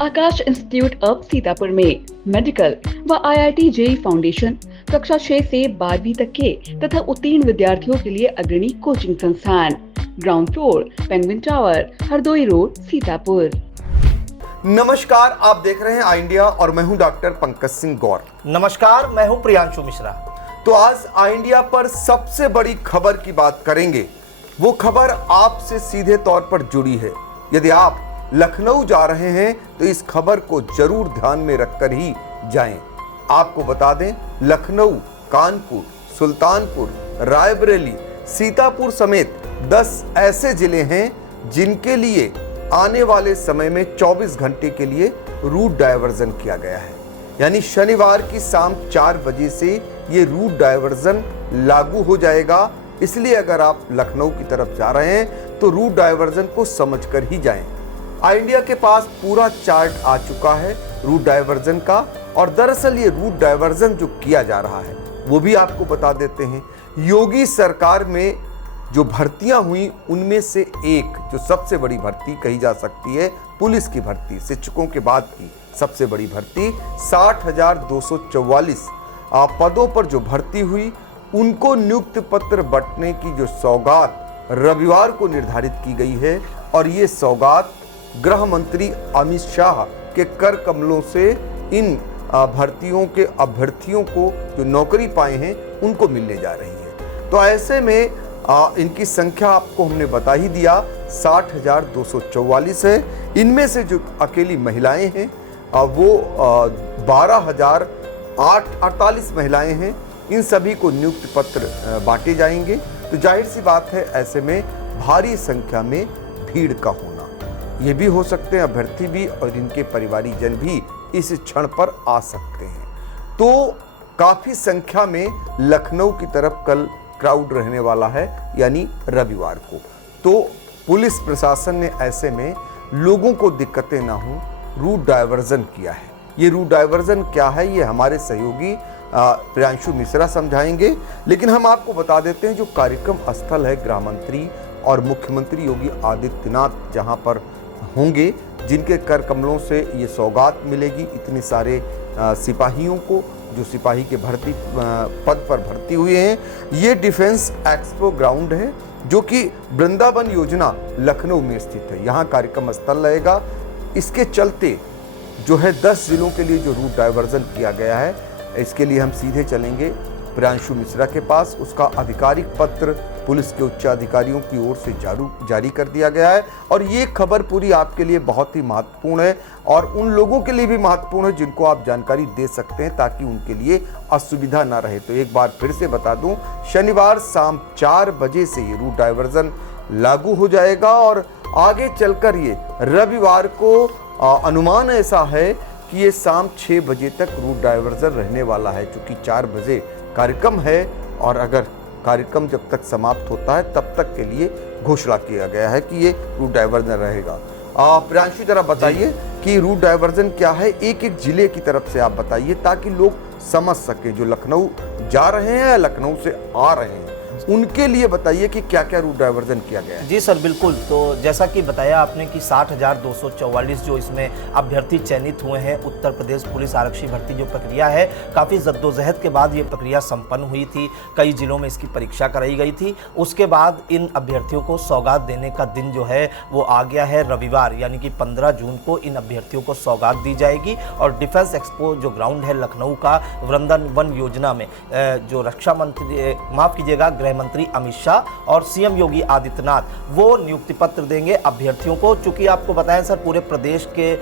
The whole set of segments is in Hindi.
आकाश इंस्टीट्यूट ऑफ सीतापुर में मेडिकल व IIT जेई फाउंडेशन कक्षा 6 से 12वीं तक के तथा उत्तीर्ण विद्यार्थियों के लिए अग्रणी कोचिंग संस्थान। Ground floor, penguin tower, Hardoi road, Sitapur. नमस्कार, आप देख रहे हैं आई इंडिया और मैं हूं डॉक्टर पंकज सिंह गौर। नमस्कार, मैं हूं प्रियांशु मिश्रा। तो आज आई इंडिया पर सबसे बड़ी खबर की बात करेंगे। वो खबर आपसे सीधे तौर पर जुड़ी है। यदि आप लखनऊ जा रहे हैं तो इस खबर को जरूर ध्यान में रखकर ही जाएं। आपको बता दें, लखनऊ, कानपुर, सुल्तानपुर, रायबरेली, सीतापुर समेत 10 ऐसे जिले हैं जिनके लिए आने वाले समय में 24 घंटे के लिए रूट डायवर्जन किया गया है। यानी शनिवार की शाम 4 बजे से ये रूट डायवर्जन लागू हो जाएगा। इसलिए अगर आप लखनऊ की तरफ जा रहे हैं तो रूट डायवर्जन को समझकर ही जाएं। आई इंडिया के पास पूरा चार्ट आ चुका है रूट डायवर्जन का, और दरअसल ये रूट डायवर्जन जो किया जा रहा है वो भी आपको बता देते हैं। योगी सरकार में जो भर्तियां हुई उनमें से एक जो सबसे बड़ी भर्ती कही जा सकती है पुलिस की भर्ती, शिक्षकों के बाद की सबसे बड़ी भर्ती 60,244 पदों पर जो भर्ती हुई, उनको नियुक्ति पत्र बंटने की जो सौगात रविवार को निर्धारित की गई है। और ये सौगात गृह मंत्री अमित शाह के कर कमलों से इन भर्तियों के अभ्यर्थियों को जो नौकरी पाए हैं उनको मिलने जा रही है। तो ऐसे में इनकी संख्या आपको हमने बता ही दिया, 60,244 है। इनमें से जो अकेली महिलाएं हैं वो 12,048 महिलाएं हैं। इन सभी को नियुक्ति पत्र बांटे जाएंगे। तो जाहिर सी बात है, ऐसे में भारी संख्या में भीड़ का होना, ये भी हो सकते हैं अभ्यर्थी भी और इनके परिवारीजन भी इस क्षण पर आ सकते हैं। तो काफी संख्या में लखनऊ की तरफ कल क्राउड रहने वाला है, यानी रविवार को। तो पुलिस प्रशासन ने ऐसे में लोगों को दिक्कतें ना हो रूट डायवर्जन किया है। ये रूट डायवर्जन क्या है ये हमारे सहयोगी प्रियांशु मिश्रा समझाएंगे, लेकिन हम आपको बता देते हैं जो कार्यक्रम स्थल है गृह मंत्री और मुख्यमंत्री योगी आदित्यनाथ जहां पर होंगे, जिनके कर कमलों से ये सौगात मिलेगी इतने सारे सिपाहियों को जो सिपाही के भर्ती पद पर भर्ती हुए हैं। ये डिफेंस एक्सपो ग्राउंड है जो कि वृंदावन योजना लखनऊ में स्थित है। यहाँ कार्यक्रम स्थल रहेगा। इसके चलते जो है 10 जिलों के लिए जो रूट डायवर्जन किया गया है, इसके लिए हम सीधे चलेंगे प्रियांशु मिश्रा के पास। उसका आधिकारिक पत्र पुलिस के उच्च अधिकारियों की ओर से जारी कर दिया गया है। और ये खबर पूरी आपके लिए बहुत ही महत्वपूर्ण है और उन लोगों के लिए भी महत्वपूर्ण है जिनको आप जानकारी दे सकते हैं ताकि उनके लिए असुविधा ना रहे। तो एक बार फिर से बता दूं, शनिवार शाम 4 बजे से ये रूट डायवर्जन लागू हो जाएगा और आगे चलकर ये रविवार को अनुमान ऐसा है कि ये शाम 6 बजे तक रूट डायवर्जन रहने वाला है। चूँकि 4 बजे कार्यक्रम है और अगर कार्यक्रम जब तक समाप्त होता है तब तक के लिए घोषणा किया गया है कि ये रूट डायवर्जन रहेगा। प्रियांशु जरा बताइए कि रूट डायवर्जन क्या है, एक एक जिले की तरफ से आप बताइए ताकि लोग समझ सके जो लखनऊ जा रहे हैं या लखनऊ से आ रहे हैं उनके लिए बताइए कि क्या क्या रूट डायवर्जन किया गया है। जी सर, बिल्कुल। तो जैसा कि बताया आपने कि 60,244 जो इसमें अभ्यर्थी चयनित हुए हैं, उत्तर प्रदेश पुलिस आरक्षी भर्ती जो प्रक्रिया है, काफ़ी जद्दोजहद के बाद ये प्रक्रिया संपन्न हुई थी। कई जिलों में इसकी परीक्षा कराई गई थी। उसके बाद इन अभ्यर्थियों को सौगात देने का दिन जो है वो आ गया है रविवार, यानी कि 15 जून को इन अभ्यर्थियों को सौगात दी जाएगी। और डिफेंस एक्सपो जो ग्राउंड है लखनऊ का, वृंदावन योजना में जो रक्षा मंत्री, माफ़ कीजिएगा, गृह मंत्री अमित शाह और सीएम योगी आदित्यनाथ वो नियुक्ति पत्र देंगे अभ्यर्थियों को। चूंकि आपको बताएं सर, पूरे प्रदेश के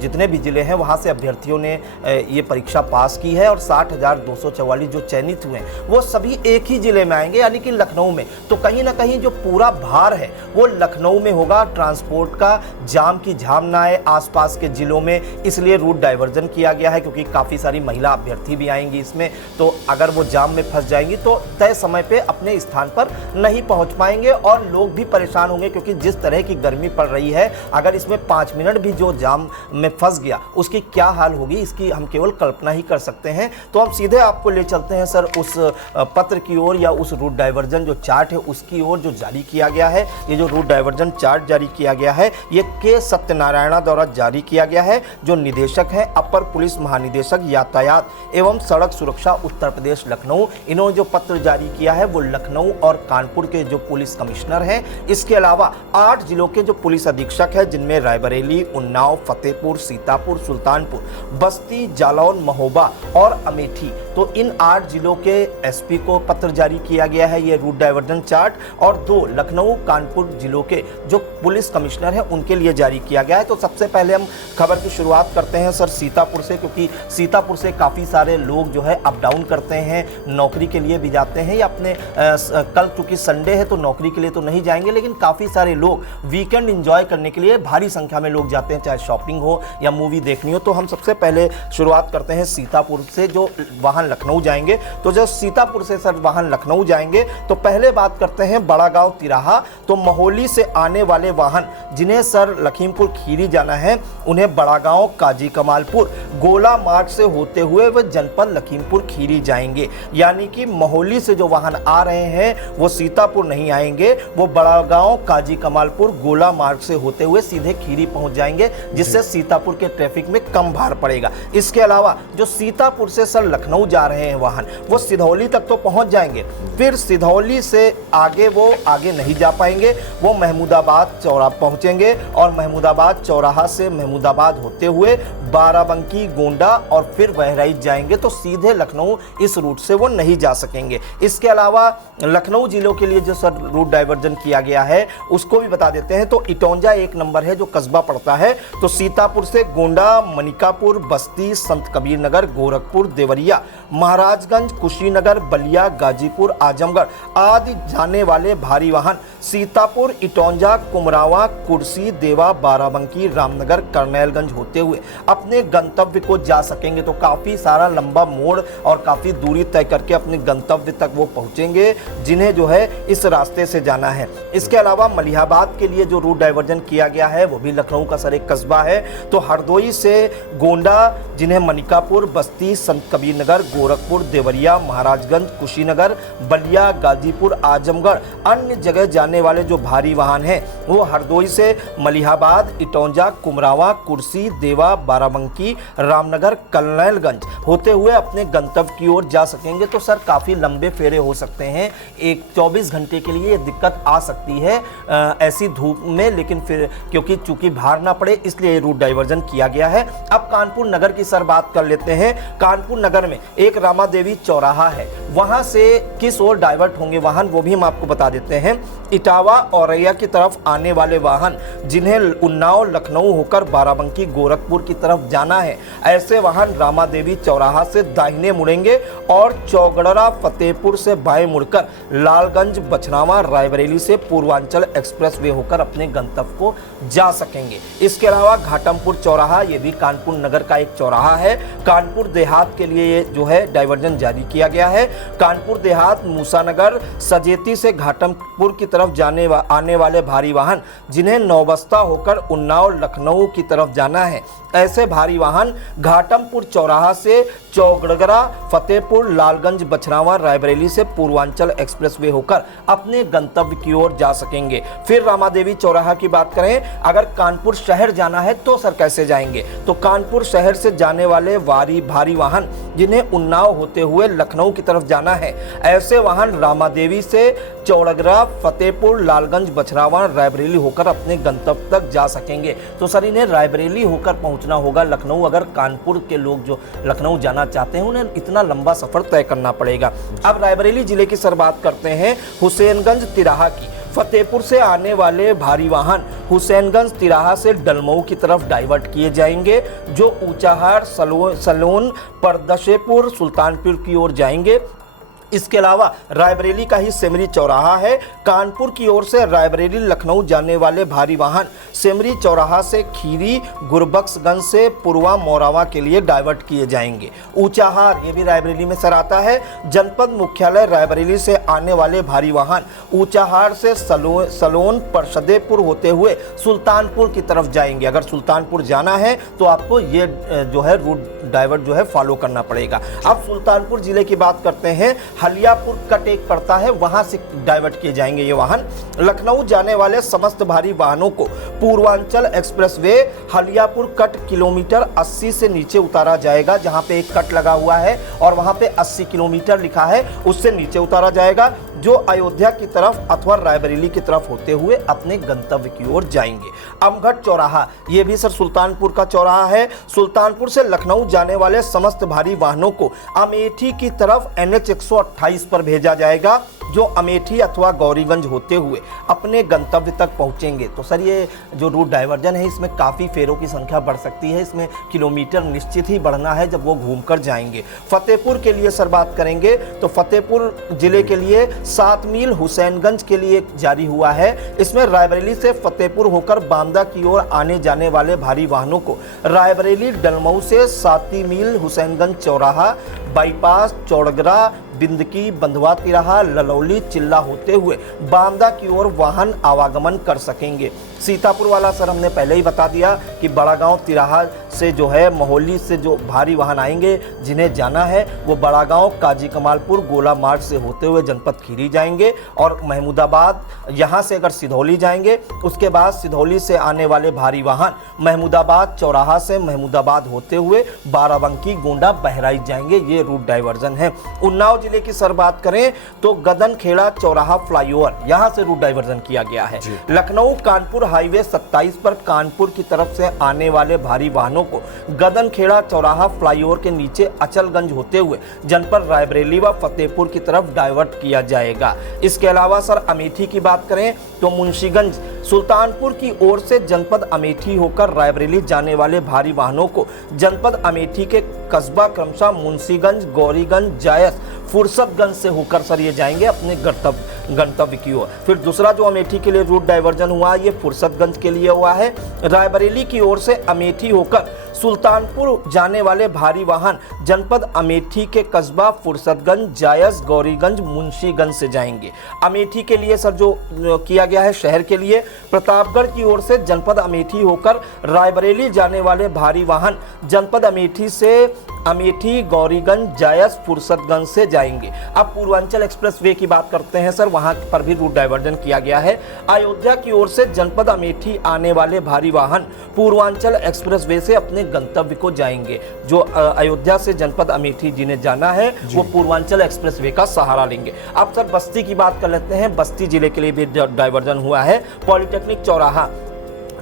जितने भी जिले हैं वहां से अभ्यर्थियों ने ये परीक्षा पास की है और 60,244 जो चयनित हुए हैं वो सभी एक ही जिले में आएंगे, यानी कि लखनऊ में। तो कहीं ना कहीं जो पूरा भार है वो लखनऊ में होगा। ट्रांसपोर्ट का जाम की झाम ना आए आसपास के जिलों में, इसलिए रूट डायवर्जन किया गया है, क्योंकि काफ़ी सारी महिला अभ्यर्थी भी आएंगी इसमें। तो अगर वो जाम में फंस जाएंगी तो तय समय पे अपने स्थान पर नहीं पहुंच पाएंगे और लोग भी परेशान होंगे, क्योंकि जिस तरह की गर्मी पड़ रही है, अगर इसमें 5 मिनट भी जो जाम में फंस गया उसकी क्या हाल होगी, इसकी हम केवल कल्पना ही कर सकते हैं। तो हम सीधे आपको ले चलते हैं सर उस पत्र की ओर या उस रूट डाइवर्जन जो चार्ट है उसकी ओर जो जारी किया गया है। ये जो रूट डाइवर्जन चार्ट जारी किया गया है ये के सत्यनारायणा द्वारा जारी किया गया है, जो निदेशक हैं अपर पुलिस महानिदेशक यातायात एवं सड़क सुरक्षा उत्तर प्रदेश लखनऊ। इन्होंने जो पत्र जारी किया है वो लखनऊ और कानपुर के जो पुलिस कमिश्नर हैं, इसके अलावा 8 जिलों के जो पुलिस अधीक्षक हैं जिनमें रायबरेली, उन्नाव, फतेहपुर, सीतापुर, सुल्तानपुर, बस्ती, जालौन, महोबा और अमेठी, तो इन 8 जिलों के एसपी को पत्र जारी किया गया है ये रूट डाइवर्जन चार्ट, और 2 लखनऊ कानपुर जिलों के जो पुलिस कमिश्नर हैं उनके लिए जारी किया गया है। तो सबसे पहले हम खबर की शुरुआत करते हैं सर सीतापुर से, क्योंकि सीतापुर से काफ़ी सारे लोग जो है अप डाउन करते हैं, नौकरी के लिए भी जाते हैं या अपने कल चूँकि संडे है तो नौकरी के लिए तो नहीं जाएंगे, लेकिन काफ़ी सारे लोग वीकेंड एंजॉय करने के लिए भारी संख्या में लोग जाते हैं, चाहे शॉपिंग हो या मूवी देखनी हो। तो हम सबसे पहले शुरुआत करते हैं सीतापुर से, जो वाहन लखनऊ जाएंगे। तो जो सीतापुर से सर वाहन लखनऊ जाएंगे तो पहले बात करते हैं बड़ा गांव तिराहा। तो मोहाली से आने वाले वाहन जिन्हें सर लखीमपुर खीरी जाना है उन्हें बड़ा गांव, काजी कमालपुर, गोला मार्ग से होते हुए वे जनपद लखीमपुर खीरी जाएंगे। यानी कि मोहाली से जो वाहन आ रहे हैं वो सीतापुर नहीं आएंगे, वो बड़ा गांव, काजी कमालपुर, गोला मार्ग से होते हुए सीधे खीरी पहुंच जाएंगे, जिससे सीतापुर के ट्रैफिक में कम भार पड़ेगा। इसके अलावा जो सीतापुर से सर लखनऊ जा रहे हैं वाहन वो सिधौली तक तो पहुंच जाएंगे, फिर सिधौली से आगे वो आगे नहीं जा पाएंगे, वो महमूदाबाद चौराहा पहुंचेंगे और महमूदाबाद चौराहा से महमूदाबाद होते हुए बाराबंकी, गोंडा और फिर बहराइच जाएंगे। तो सीधे लखनऊ इस रूट से वो नहीं जा सकेंगे। इसके अलावा लखनऊ जिलों के लिए जो सर रूट डाइवर्जन किया गया है उसको भी बता देते हैं। तो इटौंजा 1 नंबर है जो कस्बा पड़ता है, तो सीतापुर से गोंडा, मनिकापुर, बस्ती, संत कबीर नगर, गोरखपुर, देवरिया, महाराजगंज, कुशीनगर, बलिया, गाजीपुर, आजमगढ़ आदि जाने वाले भारी वाहन सीतापुर, इटौंजा, कुमरावा, कुर्सी, देवा, बाराबंकी, रामनगर, करनैलगंज होते हुए अपने गंतव्य को जा सकेंगे। तो काफ़ी सारा लंबा मोड़ और काफ़ी दूरी तय करके अपने गंतव्य तक वो पहुंचेंगे जिन्हें जो है इस रास्ते से जाना है। इसके अलावा मलिहाबाद के लिए जो रूट डाइवर्जन किया गया है वो भी लखनऊ का सर एक कस्बा है। तो हरदोई से गोंडा जिन्हें मनिकापुर, बस्ती, संत कबीर नगर, गोरखपुर, देवरिया, महाराजगंज, कुशीनगर, बलिया, गाजीपुर, आजमगढ़ अन्य जगह जाने वाले जो भारी वाहन हैं वो हरदोई से मलिहाबाद, इटौंजा, कुमरावा, कुर्सी, देवा, बाराबंकी, रामनगर, करनैलगंज होते हुए अपने गंतव्य की ओर जा सकेंगे। तो सर काफ़ी लंबे फेरे हो सकते हैं, 24 घंटे के लिए दिक्कत आ सकती है ऐसी धूप में, लेकिन फिर क्योंकि चूंकि भार ना पड़े इसलिए रूट डाइवर्जन किया गया है। अब कानपुर नगर की सर बात कर लेते हैं। कानपुर नगर में एक रामा देवी चौराहा है, वहां से किस ओर डाइवर्ट होंगे वाहन वो भी हम आपको बता देते हैं। इटावा, औरैया की तरफ आने वाले वाहन जिन्हें उन्नाव, लखनऊ होकर बाराबंकी, गोरखपुर की तरफ जाना है, ऐसे वाहन रामा देवी चौराहा से दाहिने मुड़ेंगे और चौगड़रा, फतेहपुर से बाएं मुड़कर लालगंज, बछरावा, रायबरेली से पूर्वांचल एक्सप्रेसवे होकर अपने गंतव्य को जा सकेंगे। इसके अलावा घाटमपुर चौराहा, ये भी कानपुर नगर का एक चौराहा है। कानपुर देहात के लिए जो है डाइवर्जन जारी किया गया है। कानपुर देहात, मूसानगर, सजेती से घाटमपुर की तरफ आने वाले भारी वाहन जिन्हें नौबस्ता होकर उन्नाव, लखनऊ की तरफ जाना है, ऐसे भारी वाहन घाटमपुर चौराहा से चौगड़गरा, फतेहपुर, लालगंज, बछरावा, रायबरेली से पूर्वांचल एक्सप्रेसवे होकर अपने गंतव्य की ओर जा सकेंगे। फिर रामादेवी चौराहा की बात करें, अगर कानपुर शहर जाना है तो सर कैसे जाएंगे? तो कानपुर शहर से जाने वाले भारी वाहन जिन्हें उन्नाव होते हुए लखनऊ की तरफ जाना है, ऐसे वाहन रामादेवी से चौड़गरा, फतेहपुर, लालगंज, बछरावा, रायबरेली होकर अपने गंतव्य तक जा सकेंगे। तो सर इन्हें रायबरेली होकर पहुंचना होगा लखनऊ। अगर कानपुर के लोग जो लखनऊ जाना चाहते हैं उन्हें इतना लंबा सफर तय करना पड़ेगा। अब रायबरेली जिले की सर बात करते हैं हुसैनगंज तिराहा की। फतेहपुर से आने वाले भारी वाहन हुसैनगंज तिराहा से डलमऊ की तरफ डाइवर्ट किए जाएंगे, जो ऊंचाहार, सलोन, परदशेपुर, सुल्तानपुर की ओर जाएंगे। इसके अलावा रायबरेली का ही सेमरी चौराहा है। कानपुर की ओर से रायबरेली लखनऊ जाने वाले भारी वाहन सेमरी चौराहा से खीरी गुरबख्शगंज से पूर्वा मोरावा के लिए डाइवर्ट किए जाएंगे। ऊंचाहार, ये भी रायबरेली में सर आता है। जनपद मुख्यालय रायबरेली से आने वाले भारी वाहन ऊंचाहार से सलोन परसदेपुर होते हुए सुल्तानपुर की तरफ जाएंगे। अगर सुल्तानपुर जाना है तो आपको ये जो है रूट डाइवर्ट जो है फॉलो करना पड़ेगा। अब सुल्तानपुर जिले की बात करते हैं। हलियापुर कट एक पड़ता है, वहां से डाइवर्ट किए जाएंगे ये वाहन। लखनऊ जाने वाले समस्त भारी वाहनों को Purvanchal expressway Haliyapur cut kilometre 80 से नीचे उतारा जाएगा। जहां पे एक कट लगा हुआ है और वहां पे 80 किलोमीटर लिखा है, उससे नीचे उतारा जाएगा, जो अयोध्या की तरफ अथवा रायबरेली की तरफ होते हुए अपने गंतव्य की ओर जाएंगे। अमगढ़ चौराहा, ये भी सर सुल्तानपुर का चौराहा है। सुल्तानपुर से लखनऊ जाने वाले समस्त भारी वाहनों को अमेठी की तरफ NH 128 पर भेजा जाएगा, जो अमेठी अथवा गौरीगंज होते हुए अपने गंतव्य तक पहुंचेंगे। तो सर ये जो रूट डाइवर्जन है इसमें काफ़ी फेरों की संख्या बढ़ सकती है, इसमें किलोमीटर निश्चित ही बढ़ना है जब वो घूमकर जाएंगे। फतेहपुर के लिए सर बात करेंगे तो फतेहपुर जिले के लिए 7 मील हुसैनगंज के लिए जारी हुआ है। इसमें रायबरेली से फतेहपुर होकर बांदा की ओर आने जाने वाले भारी वाहनों को रायबरेली डलमऊ से 7 मील हुसैनगंज चौराहा बाईपास चौड़गरा बिंदकी बंधवा तिराहा ललौली चिल्ला होते हुए बांदा की ओर वाहन आवागमन कर सकेंगे। सीतापुर वाला सर हमने पहले ही बता दिया कि बड़ा गांव तिराहा से जो है मोहल्ली से जो भारी वाहन आएंगे जिन्हें जाना है वो बड़ा गांव काजी कमालपुर गोला मार्ग से होते हुए जनपद खीरी जाएंगे और महमूदाबाद, यहाँ से अगर सिधौली जाएंगे उसके बाद सिधौली से आने वाले भारी वाहन महमूदाबाद चौराहा से महमूदाबाद होते हुए बाराबंकी गोंडा बहराइच जाएंगे। ये रूट डाइवर्जन है। उन्नाव जिले की सर बात करें तो गदनखेड़ा चौराहा फ्लाईओवर, यहां से रूट डाइवर्जन किया गया है। लखनऊ कानपुर हाईवे 27 पर कानपुर की तरफ से आने वाले भारी वाहनों को गदनखेड़ा चौराहा फ्लाईओवर के नीचे अचलगंज होते हुए जनपद रायबरेली व फतेहपुर की तरफ डाइवर्ट किया जाएगा। इसके अलावा सर अमेठी की बात करें तो मुंशीगंज सुल्तानपुर की ओर से जनपद अमेठी होकर रायबरेली जाने वाले भारी वाहनों को जनपद अमेठी के कस्बा क्रमशः मुंशीगंज गौरीगंज जायस फुर्सतगंज से होकर सर ये जाएंगे अपने गंतव्य की ओर। फिर दूसरा जो अमेठी के लिए रूट डाइवर्जन हुआ ये फुर्सतगंज के लिए हुआ है। रायबरेली की ओर से अमेठी होकर सुल्तानपुर जाने वाले भारी वाहन जनपद अमेठी के कस्बा फुर्सतगंज जायस गौरीगंज मुंशीगंज से जाएंगे। अमेठी के लिए सर जो किया गया है शहर के लिए प्रतापगढ़ की ओर से जनपद अमेठी होकर रायबरेली जाने वाले भारी वाहन जनपद अमेठी से अमेठी गौरीगंज जायस फुर्सतगंज से जाएंगे। अब पूर्वांचल एक्सप्रेसवे की बात करते हैं सर, वहां पर भी रूट डाइवर्जन किया गया है। अयोध्या की ओर से जनपद अमेठी आने वाले भारी वाहन पूर्वांचल एक्सप्रेसवे से अपने गंतव्य को जाएंगे। जो अयोध्या से जनपद अमेठी जिन्हें जाना है वो पूर्वांचल एक्सप्रेसवे का सहारा लेंगे। अब सर बस्ती की बात कर लेते हैं। बस्ती जिले के लिए भी डाइवर्जन हुआ है। पॉलिटेक्निक चौराहा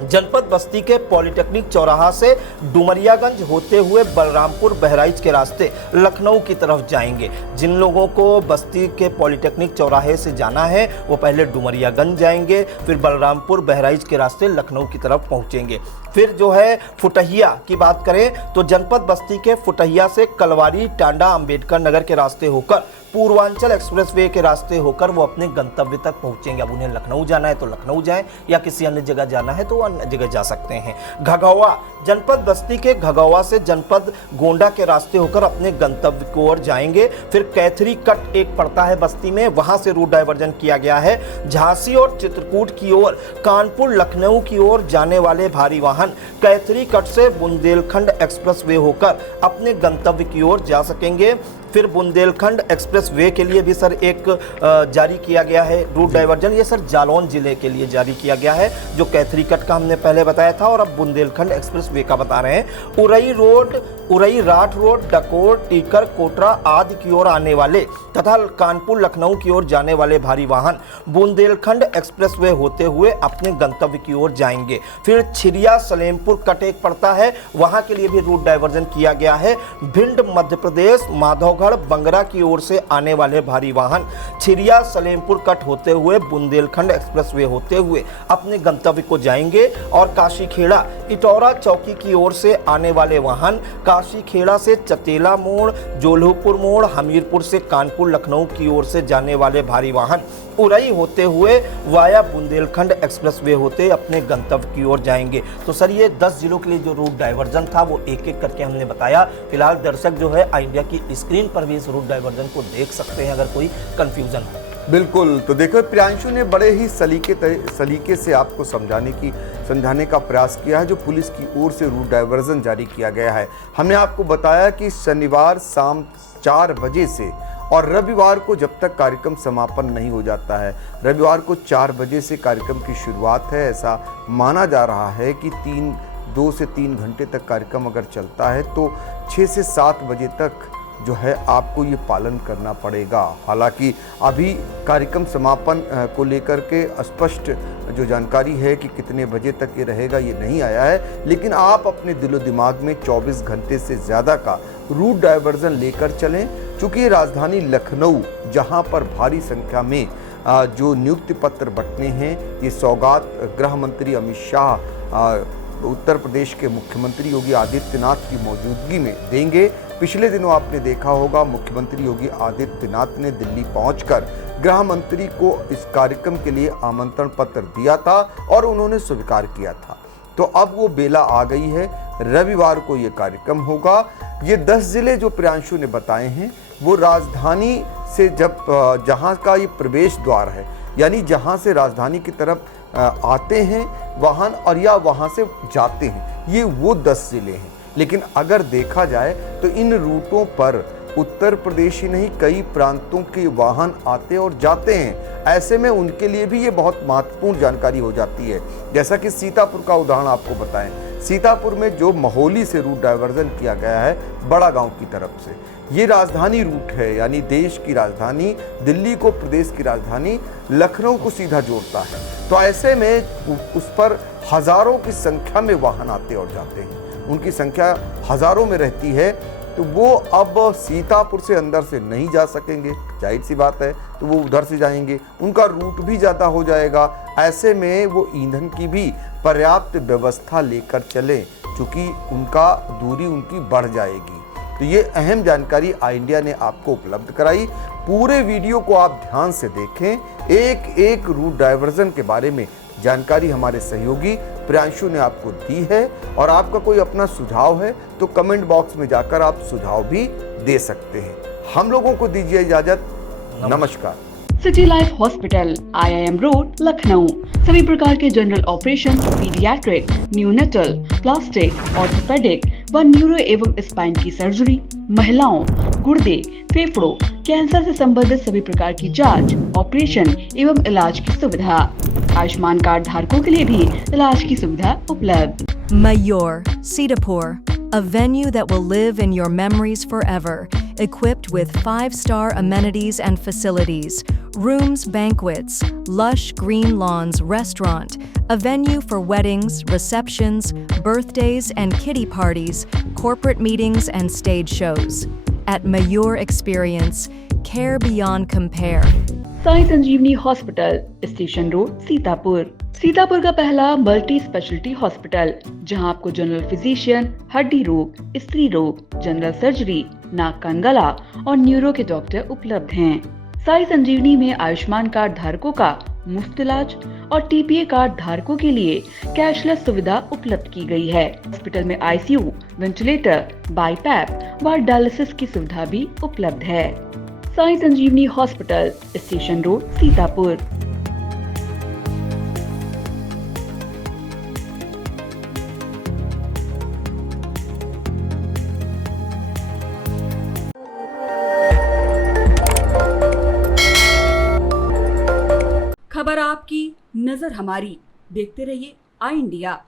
जनपद बस्ती के पॉलिटेक्निक चौराहा से डुमरियागंज होते हुए बलरामपुर बहराइच के रास्ते लखनऊ की तरफ जाएंगे। जिन लोगों को बस्ती के पॉलिटेक्निक चौराहे से जाना है वो पहले डुमरियागंज जाएंगे, फिर बलरामपुर बहराइच के रास्ते लखनऊ की तरफ पहुंचेंगे। फिर जो है फुटहिया की बात करें तो जनपद बस्ती के फुटहिया से कलवारी टांडा अंबेडकर नगर के रास्ते होकर पूर्वांचल एक्सप्रेसवे के रास्ते होकर वो अपने गंतव्य तक पहुंचेंगे। अब उन्हें लखनऊ जाना है तो लखनऊ जाएं या किसी अन्य जगह जाना है तो अन्य जगह जा सकते हैं। घगौवा जनपद बस्ती के घगौवा से जनपद गोंडा के रास्ते होकर अपने गंतव्य की ओर जाएंगे। फिर कैथरी कट एक पड़ता है बस्ती में, वहां से रूट डाइवर्जन किया गया है। झांसी और चित्रकूट की ओर कानपुर लखनऊ की ओर जाने वाले भारी वाहन कैथरी कट से बुंदेलखंड एक्सप्रेसवे होकर अपने गंतव्य की ओर जा सकेंगे। फिर बुंदेलखंड एक्सप्रेसवे के लिए भी सर एक जारी किया गया है रूट डाइवर्जन। ये सर जालौन जिले के लिए जारी किया गया है, जो कैथरी कट का हमने पहले बताया था और अब बुंदेलखंड एक्सप्रेसवे का बता रहे हैं। उरई रोड, उरई राठ रोड, डकोर, टीकर, कोटरा आदि की ओर आने वाले तथा कानपुर लखनऊ की ओर जाने वाले भारी वाहन बुंदेलखंड एक्सप्रेसवे होते हुए अपने गंतव्य की ओर जाएंगे। फिर छिरिया सलेमपुर कट एक पड़ता है, वहां के लिए भी रूट डाइवर्जन किया गया है। भिंड मध्य प्रदेश, माधवगढ़ देवगढ़ बंगरा की ओर से आने वाले भारी वाहन छिरिया सलेमपुर कट होते हुए बुंदेलखंड एक्सप्रेसवे होते हुए अपने गंतव्य को जाएंगे और काशीखेड़ा इटौरा चौकी की ओर से आने वाले वाहन काशीखेड़ा से चतेला मोड़, जोल्हपुर मोड़, हमीरपुर से कानपुर लखनऊ की ओर से जाने वाले भारी वाहन उरई होते हुए वाया बुंदेलखंड एक्सप्रेसवे होते अपने गंतव्य की ओर जाएंगे। तो सर ये 10 जिलों के लिए जो रूट डाइवर्जन था वो एक एक करके हमने बताया। फिलहाल दर्शक जो है आई इंडिया की स्क्रीन पर भी इस रूट डाइवर्जन को देख सकते हैं अगर कोई कंफ्यूजन हो। बिल्कुल, तो देखो प्रियांशु ने बड़े ही सलीके से आपको समझाने का प्रयास किया है जो पुलिस की ओर से रूट डाइवर्जन जारी किया गया है। हमने आपको बताया कि शनिवार शाम 4 बजे से और रविवार को जब तक कार्यक्रम समापन नहीं हो जाता है, रविवार को 4 बजे से कार्यक्रम की शुरुआत है। ऐसा माना जा रहा है कि 2 से 3 घंटे तक कार्यक्रम अगर चलता है तो 6 से 7 बजे तक जो है आपको ये पालन करना पड़ेगा। हालांकि अभी कार्यक्रम समापन को लेकर के स्पष्ट जो जानकारी है कि कितने बजे तक ये रहेगा ये नहीं आया है, लेकिन आप अपने दिलो दिमाग में 24 घंटे से ज़्यादा का रूट डाइवर्जन लेकर चलें, क्योंकि राजधानी लखनऊ जहां पर भारी संख्या में जो नियुक्ति पत्र बंटने हैं, ये सौगात गृह मंत्री अमित शाह उत्तर प्रदेश के मुख्यमंत्री योगी आदित्यनाथ की मौजूदगी में देंगे। पिछले दिनों आपने देखा होगा मुख्यमंत्री योगी आदित्यनाथ ने दिल्ली पहुंचकर गृह मंत्री को इस कार्यक्रम के लिए आमंत्रण पत्र दिया था और उन्होंने स्वीकार किया था। तो अब वो बेला आ गई है, रविवार को ये कार्यक्रम होगा। ये 10 जिले जो प्रियांशु ने बताए हैं वो राजधानी से जहाँ का ये प्रवेश द्वार है, यानी जहाँ से राजधानी की तरफ आते हैं वाहन और या वहाँ से जाते हैं, ये वो 10 जिले हैं। लेकिन अगर देखा जाए तो इन रूटों पर उत्तर प्रदेश ही नहीं कई प्रांतों के वाहन आते और जाते हैं। ऐसे में उनके लिए भी ये बहुत महत्वपूर्ण जानकारी हो जाती है। जैसा कि सीतापुर का उदाहरण आपको बताएं, सीतापुर में जो महोली से रूट डाइवर्जन किया गया है बड़ा गांव की तरफ से, ये राजधानी रूट है, यानी देश की राजधानी दिल्ली को प्रदेश की राजधानी लखनऊ को सीधा जोड़ता है। तो ऐसे में उस पर हजारों की संख्या में वाहन आते और जाते हैं, उनकी संख्या हजारों में रहती है। तो वो अब सीतापुर से अंदर से नहीं जा सकेंगे, जाहिर सी बात है, तो वो उधर से जाएंगे, उनका रूट भी ज़्यादा हो जाएगा। ऐसे में वो ईंधन की भी पर्याप्त व्यवस्था लेकर चलें, क्योंकि उनका दूरी उनकी बढ़ जाएगी। तो ये अहम जानकारी आई इंडिया ने आपको उपलब्ध कराई। पूरे वीडियो को आप ध्यान से देखें, एक एक रूट डाइवर्जन के बारे में जानकारी हमारे सहयोगी प्रियांशु ने आपको दी है। और आपका कोई अपना सुझाव है तो कमेंट बॉक्स में जाकर आप सुझाव भी दे सकते हैं। हम लोगों को दीजिए इजाजत, नमस्कार। City life hospital, IIM road, Lucknow. सभी प्रकार के general operation, paediatric, neonatal, plastic, orthopaedic व न्यूरो एवं स्पाइन की सर्जरी, महिलाओं, गुर्दे, फेफड़ों, कैंसर से संबंधित सभी प्रकार की जांच, ऑपरेशन एवं इलाज की सुविधा। आयुष्मान कार्ड धारकों के लिए भी इलाज की सुविधा उपलब्ध। Mayur, Sitapur, a venue that will live in your memories forever, equipped with 5-star amenities and facilities, rooms, banquets, lush green lawns, restaurant, a venue for weddings, receptions, birthdays and kiddie parties, corporate meetings and stage shows. At Mayur Experience, care beyond compare. Sai Sanjeevani hospital, station road, Sitapur. Sitapur का पहला मल्टी स्पेशलिटी हॉस्पिटल, जहां आपको जनरल फिजिशियन, हड्डी रोग, स्त्री रोग, जनरल सर्जरी, नाक कान गला और न्यूरो के डॉक्टर उपलब्ध हैं। साई संजीवनी में आयुष्मान कार्ड धारकों का मुफ्त इलाज और TPA कार्ड धारकों के लिए कैशलेस सुविधा उपलब्ध की गई है। हॉस्पिटल में ICU, वेंटिलेटर, बाईपैप व डायलिसिस की सुविधा भी उपलब्ध है। Sai Sanjeevani hospital, station road, Sitapur. खबर आपकी, नजर हमारी। देखते रहिए आई इंडिया।